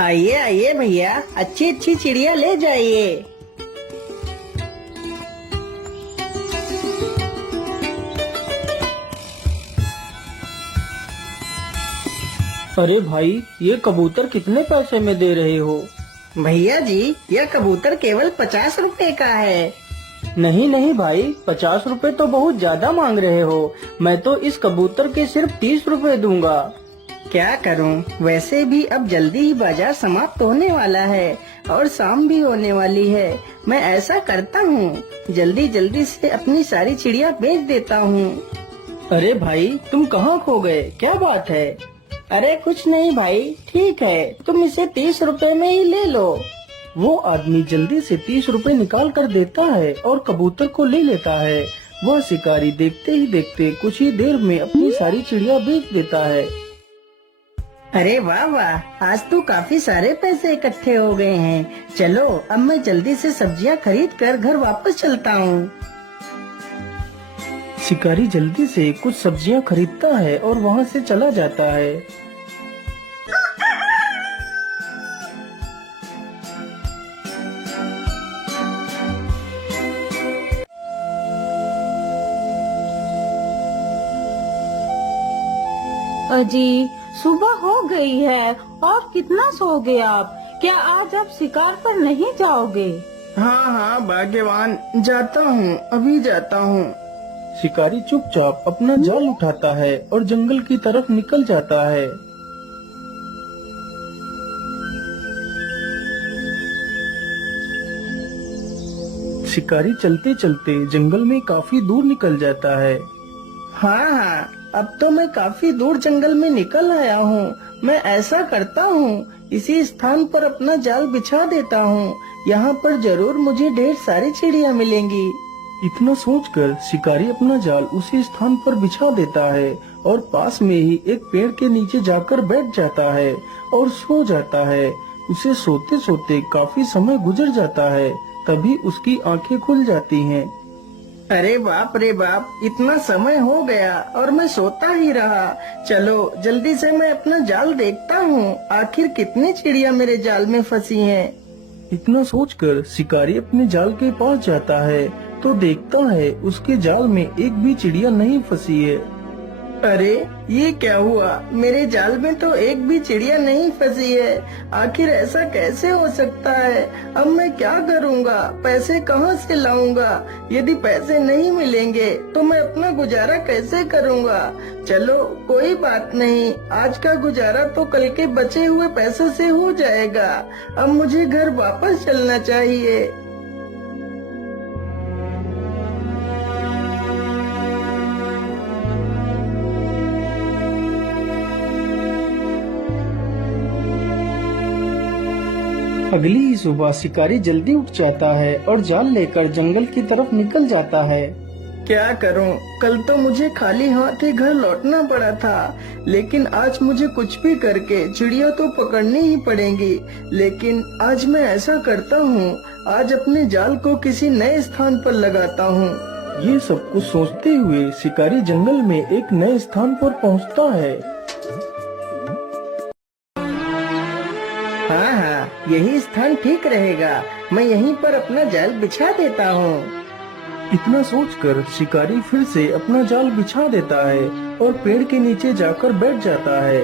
आइए आइए भैया, अच्छी अच्छी चिड़िया ले जाइए। अरे भाई, ये कबूतर कितने पैसे में दे रहे हो? भैया जी, यह कबूतर केवल 50 रुपए का है। नहीं नहीं भाई, 50 रुपए तो बहुत ज्यादा मांग रहे हो। मैं तो इस कबूतर के सिर्फ 30 रुपए दूंगा। क्या करूं, वैसे भी अब जल्दी ही बाजार समाप्त होने वाला है और शाम भी होने वाली है। मैं ऐसा करता हूँ, जल्दी जल्दी से अपनी सारी चिड़िया बेच देता हूँ। अरे भाई, तुम कहाँ खो गए? क्या बात है? अरे कुछ नहीं भाई, ठीक है, तुम इसे 30 रुपए में ही ले लो। वो आदमी जल्दी से 30 रुपए निकाल कर देता है और कबूतर को ले लेता है। वह शिकारी देखते ही देखते कुछ ही देर में अपनी सारी चिड़िया बेच देता है। अरे वाह वाह, आज तो काफी सारे पैसे इकट्ठे हो गए हैं। चलो अब मैं जल्दी से सब्जियां खरीद कर घर वापस चलता हूँ। शिकारी जल्दी से कुछ सब्जियां खरीदता है और वहाँ से चला जाता है। अजी, सुबह हो गई है और कितना सोओगे आप? क्या आज आप शिकार पर नहीं जाओगे? हाँ हाँ भाग्यवान, जाता हूँ, अभी जाता हूँ। शिकारी चुपचाप अपना जाल उठाता है और जंगल की तरफ निकल जाता है। शिकारी चलते चलते जंगल में काफी दूर निकल जाता है। हाँ हाँ, अब तो मैं काफी दूर जंगल में निकल आया हूँ। मैं ऐसा करता हूँ, इसी स्थान पर अपना जाल बिछा देता हूँ। यहाँ पर जरूर मुझे ढेर सारी चिड़िया मिलेंगी। इतना सोचकर शिकारी अपना जाल उसी स्थान पर बिछा देता है और पास में ही एक पेड़ के नीचे जाकर बैठ जाता है और सो जाता है। उसे सोते सोते काफी समय गुजर जाता है, तभी उसकी आंखें खुल जाती हैं। अरे बाप रे बाप, इतना समय हो गया और मैं सोता ही रहा। चलो जल्दी से मैं अपना जाल देखता हूँ, आखिर कितनी चिड़िया मेरे जाल में फंसी हैं। इतना सोचकर शिकारी अपने जाल के पास जाता है तो देखता है उसके जाल में एक भी चिड़िया नहीं फंसी है। अरे ये क्या हुआ, मेरे जाल में तो एक भी चिड़िया नहीं फंसी है। आखिर ऐसा कैसे हो सकता है? अब मैं क्या करूँगा, पैसे कहाँ से लाऊंगा? यदि पैसे नहीं मिलेंगे तो मैं अपना गुजारा कैसे करूँगा? चलो कोई बात नहीं, आज का गुजारा तो कल के बचे हुए पैसों से हो जाएगा। अब मुझे घर वापस चलना चाहिए। अगली ही सुबह शिकारी जल्दी उठ जाता है और जाल लेकर जंगल की तरफ निकल जाता है। क्या करूं, कल तो मुझे खाली हाथ ही घर लौटना पड़ा था, लेकिन आज मुझे कुछ भी करके चिड़िया तो पकड़नी ही पड़ेंगी। लेकिन आज मैं ऐसा करता हूँ, आज अपने जाल को किसी नए स्थान पर लगाता हूँ। ये सब कुछ सोचते हुए शिकारी जंगल में एक नए स्थान पर पहुँचता है। हाँ हाँ, यही स्थान ठीक रहेगा। मैं यहीं पर अपना जाल बिछा देता हूँ। इतना सोचकर शिकारी फिर से अपना जाल बिछा देता है और पेड़ के नीचे जाकर बैठ जाता है।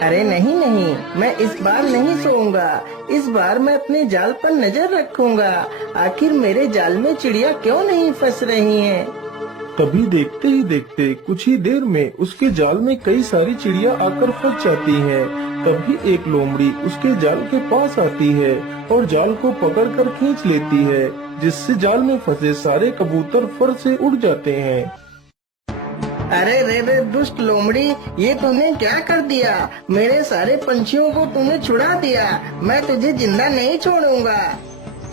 अरे नहीं नहीं, मैं इस बार नहीं सोऊंगा। इस बार मैं अपने जाल पर नजर रखूंगा। आखिर मेरे जाल में चिड़िया क्यों नहीं फंस रही हैं? तभी देखते ही देखते कुछ ही देर में उसके जाल में कई सारी चिड़िया आकर फंस जाती हैं। तभी एक लोमड़ी उसके जाल के पास आती है और जाल को पकड़कर खींच लेती है, जिससे जाल में फंसे सारे कबूतर फर से उड़ जाते हैं। अरे रे रे दुष्ट लोमड़ी, ये तूने क्या कर दिया? मेरे सारे पंछियों को तूने छुड़ा दिया। मैं तुझे जिंदा नहीं छोड़ूंगा।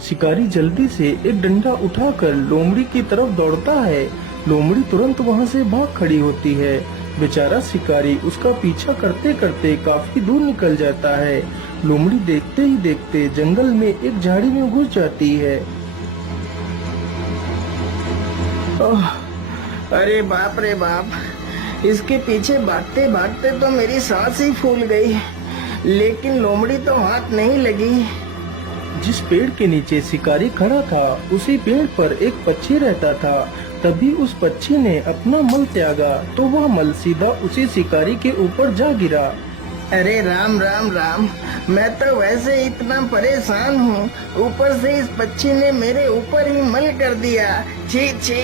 शिकारी जल्दी से एक डंडा उठाकर लोमड़ी की तरफ दौड़ता है। लोमड़ी तुरंत वहाँ से भाग खड़ी होती है। बेचारा शिकारी उसका पीछा करते करते काफी दूर निकल जाता है। लोमड़ी देखते ही देखते जंगल में एक झाड़ी में घुस जाती है। अरे बाप रे बाप, इसके पीछे भागते भागते तो मेरी सांस ही फूल गई। लेकिन लोमड़ी तो हाथ नहीं लगी। जिस पेड़ के नीचे शिकारी खड़ा था उसी पेड़ पर एक पक्षी रहता था। तभी उस पक्षी ने अपना मल त्यागा तो वह मल सीधा उसी शिकारी के ऊपर जा गिरा। अरे राम राम राम, मैं तो वैसे इतना परेशान हूँ, ऊपर से इस पक्षी ने मेरे ऊपर ही मल कर दिया। छी छी।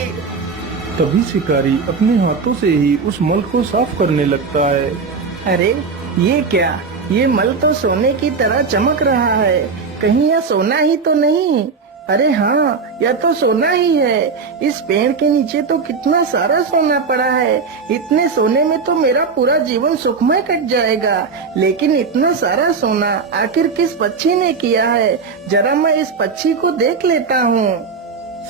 तभी शिकारी अपने हाथों से ही उस मल को साफ करने लगता है। अरे ये क्या, ये मल तो सोने की तरह चमक रहा है, कहीं यह सोना ही तो नहीं? अरे हाँ, यह तो सोना ही है। इस पेड़ के नीचे तो कितना सारा सोना पड़ा है, इतने सोने में तो मेरा पूरा जीवन सुखमय कट जाएगा। लेकिन इतना सारा सोना आखिर किस पक्षी ने किया है? जरा मैं इस पक्षी को देख लेता हूँ।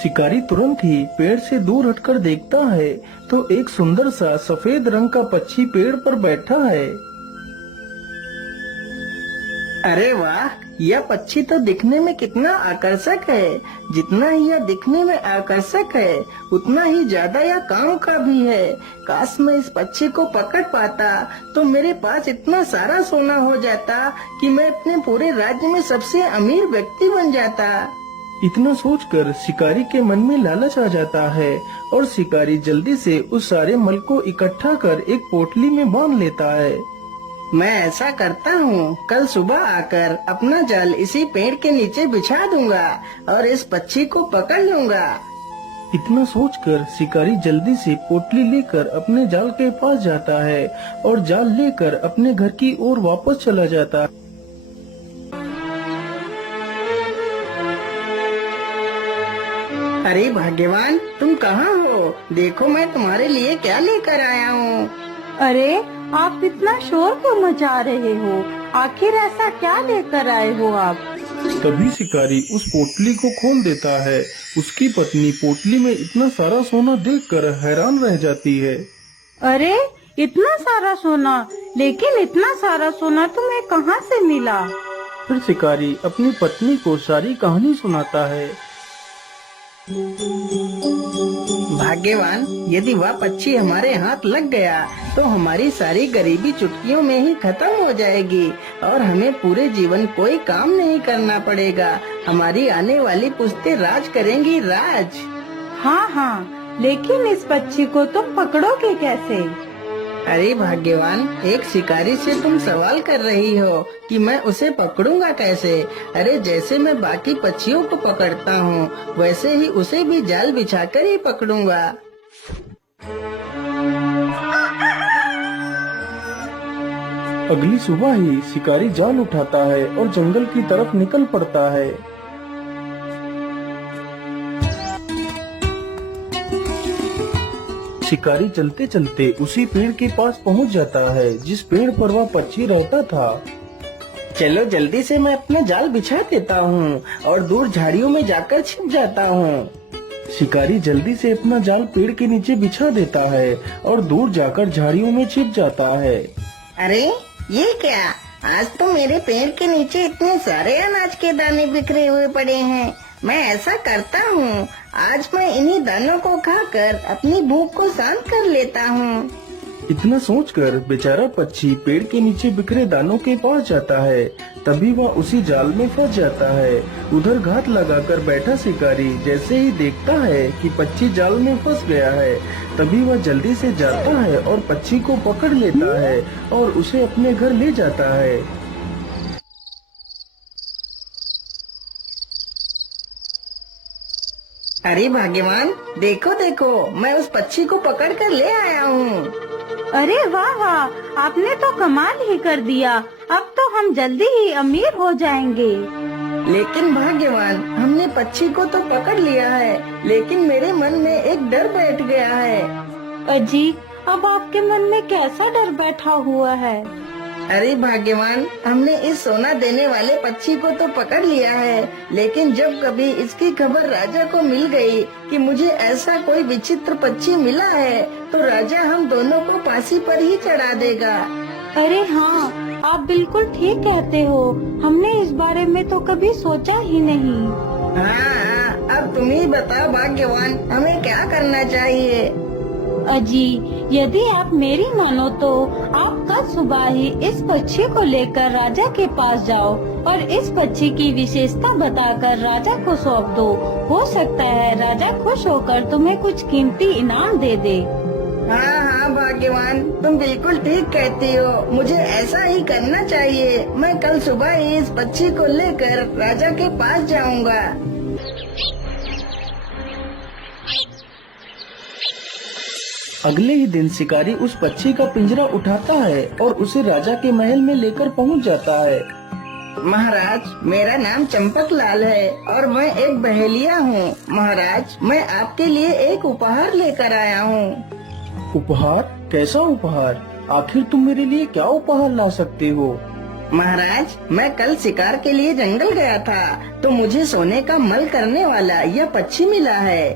शिकारी तुरंत ही पेड़ से दूर हटकर देखता है तो एक सुंदर सा सफेद रंग का पक्षी पेड़ पर बैठा है। अरे वाह, यह पक्षी तो दिखने में कितना आकर्षक है। जितना ही यह दिखने में आकर्षक है उतना ही ज्यादा यह काम का भी है। काश मैं इस पक्षी को पकड़ पाता तो मेरे पास इतना सारा सोना हो जाता कि मैं अपने पूरे राज्य में सबसे अमीर व्यक्ति बन जाता। इतना सोचकर शिकारी के मन में लालच आ जाता है और शिकारी जल्दी से उस सारे मल को इकट्ठा कर एक पोटली में बांध लेता है। मैं ऐसा करता हूँ, कल सुबह आकर अपना जाल इसी पेड़ के नीचे बिछा दूंगा और इस पक्षी को पकड़ लूंगा। इतना सोचकर शिकारी जल्दी से पोटली लेकर अपने जाल के पास जाता है और जाल लेकर अपने घर की ओर वापस चला जाता है। अरे भाग्यवान, तुम कहाँ हो? देखो मैं तुम्हारे लिए क्या लेकर आया हूँ। अरे आप इतना शोर क्यों मचा रहे हो? आखिर ऐसा क्या लेकर आए हो आप? तभी शिकारी उस पोटली को खोल देता है। उसकी पत्नी पोटली में इतना सारा सोना देखकर हैरान रह जाती है। अरे इतना सारा सोना, लेकिन इतना सारा सोना तुम्हें कहाँ से मिला? फिर शिकारी अपनी पत्नी को सारी कहानी सुनाता है। भाग्यवान, यदि वह पक्षी हमारे हाथ लग गया तो हमारी सारी गरीबी चुटकियों में ही खत्म हो जाएगी और हमें पूरे जीवन कोई काम नहीं करना पड़ेगा। हमारी आने वाली पुश्तें राज करेंगी, राज। हाँ हाँ, लेकिन इस पक्षी को तुम पकड़ोगे कैसे? अरे भाग्यवान, एक शिकारी से तुम सवाल कर रही हो कि मैं उसे पकड़ूंगा कैसे? अरे जैसे मैं बाकी पक्षियों को पकड़ता हूँ वैसे ही उसे भी जाल बिछाकर ही पकड़ूंगा। अगली सुबह ही शिकारी जाल उठाता है और जंगल की तरफ निकल पड़ता है। शिकारी चलते चलते उसी पेड़ के पास पहुंच जाता है जिस पेड़ पर वह पक्षी रहता था। चलो जल्दी से मैं अपना जाल बिछा देता हूँ और दूर झाड़ियों में जाकर छिप जाता हूँ। शिकारी जल्दी से अपना जाल पेड़ के नीचे बिछा देता है और दूर जाकर झाड़ियों में छिप जाता है। अरे ये क्या, आज तो मेरे पेड़ के नीचे इतने सारे अनाज के दाने बिखरे हुए पड़े हैं। मैं ऐसा करता हूँ, आज मैं इन्हीं दानों को खाकर अपनी भूख को शांत कर लेता हूँ। इतना सोचकर बेचारा पक्षी पेड़ के नीचे बिखरे दानों के पास जाता है। तभी वह उसी जाल में फंस जाता है। उधर घात लगाकर बैठा शिकारी जैसे ही देखता है कि पक्षी जाल में फंस गया है, तभी वह जल्दी से जाता है और पक्षी को पकड़ लेता है और उसे अपने घर ले जाता है। अरे भाग्यवान, देखो देखो, मैं उस पक्षी को पकड़ कर ले आया हूँ। अरे वाह वाह, आपने तो कमाल ही कर दिया। अब तो हम जल्दी ही अमीर हो जाएंगे। लेकिन भाग्यवान, हमने पक्षी को तो पकड़ लिया है, लेकिन मेरे मन में एक डर बैठ गया है। अजी, अब आपके मन में कैसा डर बैठा हुआ है? अरे भाग्यवान, हमने इस सोना देने वाले पक्षी को तो पकड़ लिया है, लेकिन जब कभी इसकी खबर राजा को मिल गई कि मुझे ऐसा कोई विचित्र पक्षी मिला है, तो राजा हम दोनों को फांसी पर ही चढ़ा देगा। अरे हाँ, आप बिल्कुल ठीक कहते हो। हमने इस बारे में तो कभी सोचा ही नहीं। हाँ, अब तुम ही बताओ भाग्यवान, हमें क्या करना चाहिए? अजी, यदि आप मेरी मानो तो आप कल सुबह ही इस पक्षी को लेकर राजा के पास जाओ और इस पक्षी की विशेषता बताकर राजा को सौंप दो। हो सकता है राजा खुश होकर तुम्हें कुछ कीमती इनाम दे दे। हाँ हाँ भाग्यवान, तुम बिल्कुल ठीक कहती हो। मुझे ऐसा ही करना चाहिए। मैं कल सुबह ही इस पक्षी को लेकर राजा के पास जाऊंगा। अगले ही दिन शिकारी उस पक्षी का पिंजरा उठाता है और उसे राजा के महल में लेकर पहुंच जाता है। महाराज, मेरा नाम चंपक लाल है और मैं एक बहेलिया हूँ। महाराज, मैं आपके लिए एक उपहार लेकर आया हूँ। उपहार? कैसा उपहार? आखिर तुम मेरे लिए क्या उपहार ला सकते हो? महाराज, मैं कल शिकार के लिए जंगल गया था तो मुझे सोने का मल करने वाला यह पक्षी मिला है।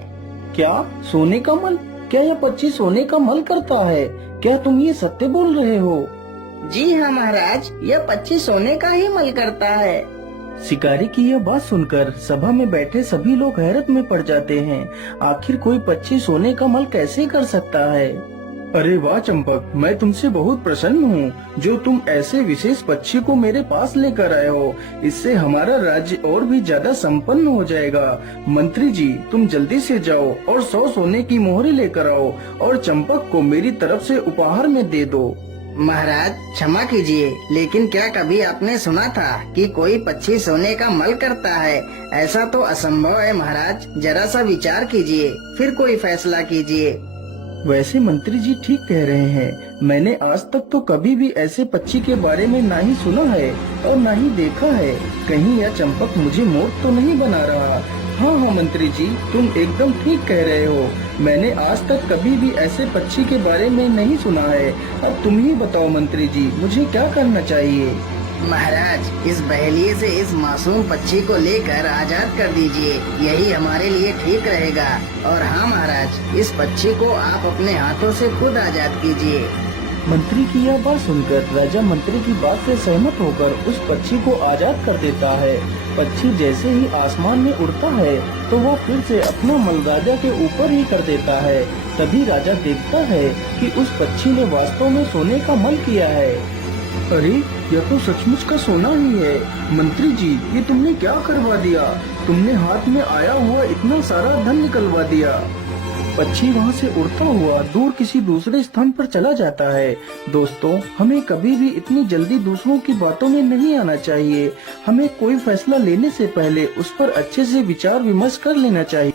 क्या? सोने का मल? क्या यह पक्षी सोने का मल करता है? क्या तुम ये सत्य बोल रहे हो? जी हाँ महाराज, यह पक्षी सोने का ही मल करता है। शिकारी की यह बात सुनकर सभा में बैठे सभी लोग हैरत में पड़ जाते हैं। आखिर कोई पक्षी सोने का मल कैसे कर सकता है? अरे वाह चंपक, मैं तुमसे बहुत प्रसन्न हूँ जो तुम ऐसे विशेष पक्षी को मेरे पास लेकर आए हो। इससे हमारा राज्य और भी ज्यादा संपन्न हो जाएगा। मंत्री जी, तुम जल्दी से जाओ और 100 सोने की मोहरें लेकर आओ और चंपक को मेरी तरफ से उपहार में दे दो। महाराज क्षमा कीजिए, लेकिन क्या कभी आपने सुना था कि कोई पक्षी सोने का मल करता है? ऐसा तो असंभव है महाराज। जरा सा विचार कीजिए, फिर कोई फैसला कीजिए। वैसे मंत्री जी ठीक कह रहे हैं। मैंने आज तक तो कभी भी ऐसे पक्षी के बारे में ना ही सुना है और ना ही देखा है। कहीं यह चंपक मुझे मूर्ख तो नहीं बना रहा? हाँ हाँ मंत्री जी, तुम एकदम ठीक कह रहे हो। मैंने आज तक कभी भी ऐसे पक्षी के बारे में नहीं सुना है। अब तुम ही बताओ मंत्री जी, मुझे क्या करना चाहिए? महाराज, इस बहेलिए से इस मासूम पक्षी को लेकर आजाद कर दीजिए। यही हमारे लिए ठीक रहेगा। और हाँ महाराज, इस पक्षी को आप अपने हाथों से खुद आजाद कीजिए। मंत्री की यह बात सुनकर राजा मंत्री की बात से सहमत होकर उस पक्षी को आजाद कर देता है। पक्षी जैसे ही आसमान में उड़ता है तो वह फिर से अपना मल राजा के ऊपर ही कर देता है। तभी राजा देखता है कि उस पक्षी ने वास्तव में सोने का मल किया है। अरे, यह तो सचमुच का सोना ही है। मंत्री जी, ये तुमने क्या करवा दिया? तुमने हाथ में आया हुआ इतना सारा धन निकलवा दिया। पक्षी वहाँ से उड़ता हुआ दूर किसी दूसरे स्थान पर चला जाता है। दोस्तों, हमें कभी भी इतनी जल्दी दूसरों की बातों में नहीं आना चाहिए। हमें कोई फैसला लेने से पहले उस पर अच्छे से विचार विमर्श कर लेना चाहिए।